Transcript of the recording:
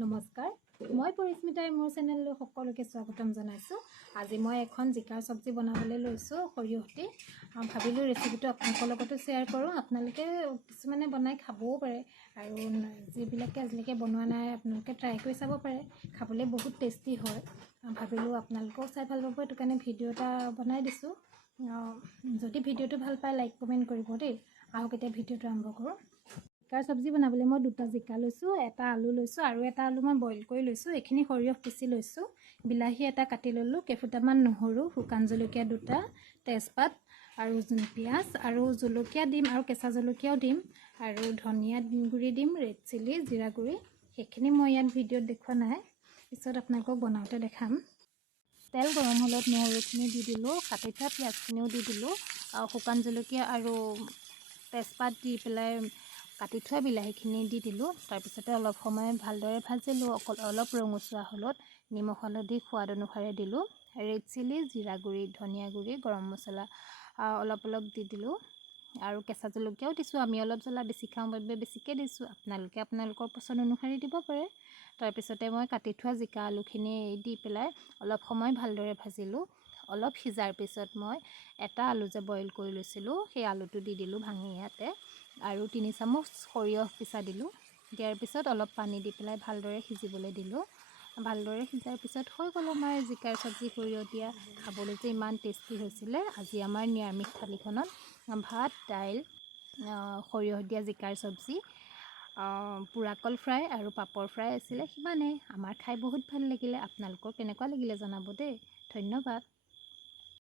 নমস্কাৰ, মই পৰিস্মিতাই মোৰ চেনেললৈ সকলোকে স্বাগতম জনাইছোঁ। আজি মই এখন জিকাৰ চব্জি বনাবলৈ লৈছোঁ সৰিয়হ দি। ভাবিলোঁ ৰেচিপিটো আপোনালোকৰ লগতো শ্বেয়াৰ কৰোঁ। আপোনালোকে কিছুমানে বনাই খাবও পাৰে আৰু যিবিলাকে আজিলৈকে বনোৱা নাই আপোনালোকে ট্ৰাই কৰি চাব পাৰে। খাবলৈ বহুত টেষ্টি হয়। ভাবিলোঁ আপোনালোকেও চাই ভাল পাব, সেইটো কাৰণে ভিডিঅ' এটা বনাই দিছোঁ। যদি ভিডিঅ'টো ভাল পায় লাইক কমেণ্ট কৰিব দেই। আহক এতিয়া ভিডিঅ'টো আৰম্ভ কৰোঁ। জিকাৰ চব্জি বনাবলৈ মই 2টা জিকা লৈছোঁ, এটা আলু লৈছোঁ আৰু এটা আলু মই বইল কৰি লৈছোঁ। এইখিনি সৰিয়হ পিচি লৈছোঁ। বিলাহী এটা কাটি ল'লোঁ, কেইফুটামান নহৰু, শুকান জলকীয়া 2টা, তেজপাত আৰু পিঁয়াজ আৰু জলকীয়া দিম আৰু কেঁচা জলকীয়াও দিম আৰু ধনিয়া গুড়ি দিম, ৰেড চিলি, জিৰা গুড়ি। সেইখিনি মই ইয়াত ভিডিঅ'ত দেখুওৱা নাই, পিছত আপোনালোকক বনাওঁতে দেখাম। তেল গৰম হ'লত নহৰুখিনি দি দিলোঁ, কাটি থোৱা পিঁয়াজখিনিও দি দিলোঁ, শুকান জলকীয়া আৰু তেজপাত দি পেলাই কাটি থোৱা বিলাহীখিনি দি দিলোঁ। তাৰপিছতে অলপ সময় ভালদৰে ভাজিলোঁ। অলপ ৰঙচুৱা হ'লত নিমখ হালধি সোৱাদ অনুসাৰে দিলোঁ, ৰেড চিলি, জিৰা গুড়ি, ধনিয়া গুড়ি, গৰম মছলা অলপ দি দিলোঁ আৰু কেঁচা জলকীয়াও দিছোঁ। আমি অলপ জ্বলা বেছি খাওঁ বাবে বেছিকৈ দিছোঁ, আপোনালোকে আপোনালোকৰ পচন্দ অনুসৰি দিব পাৰে। তাৰপিছতে মই কাটি থোৱা জিকা আলুখিনি দি পেলাই অলপ সময় ভালদৰে ভাজিলোঁ। অলপ সিজাৰ পিছত মই এটা আলু যে বইল কৰি লৈছিলোঁ সেই আলুটো দি দিলোঁ ভাঙি ইয়াতে আৰু 3 চামুচ সৰিয়হ পিচা দিলোঁ। দিয়াৰ পিছত অলপ পানী দি পেলাই ভালদৰে সিজিবলৈ দিলোঁ। ভালদৰে সিজাৰ পিছত হৈ গ'ল আমাৰ জিকাৰ চব্জি সৰিয়হ দিয়া। খাবলৈ যে ইমান টেষ্টি হৈছিলে। আজি আমাৰ নিৰামিষ থালিখনত ভাত, দাইল, সৰিয়হ দিয়া জিকাৰ চব্জি, পোৰাকল ফ্ৰাই আৰু পাপৰ ফ্ৰাই আছিলে। সিমানেই। আমাৰ খাই বহুত ভাল লাগিলে। আপোনালোকৰ কেনেকুৱা লাগিলে জনাব দেই। ধন্যবাদ।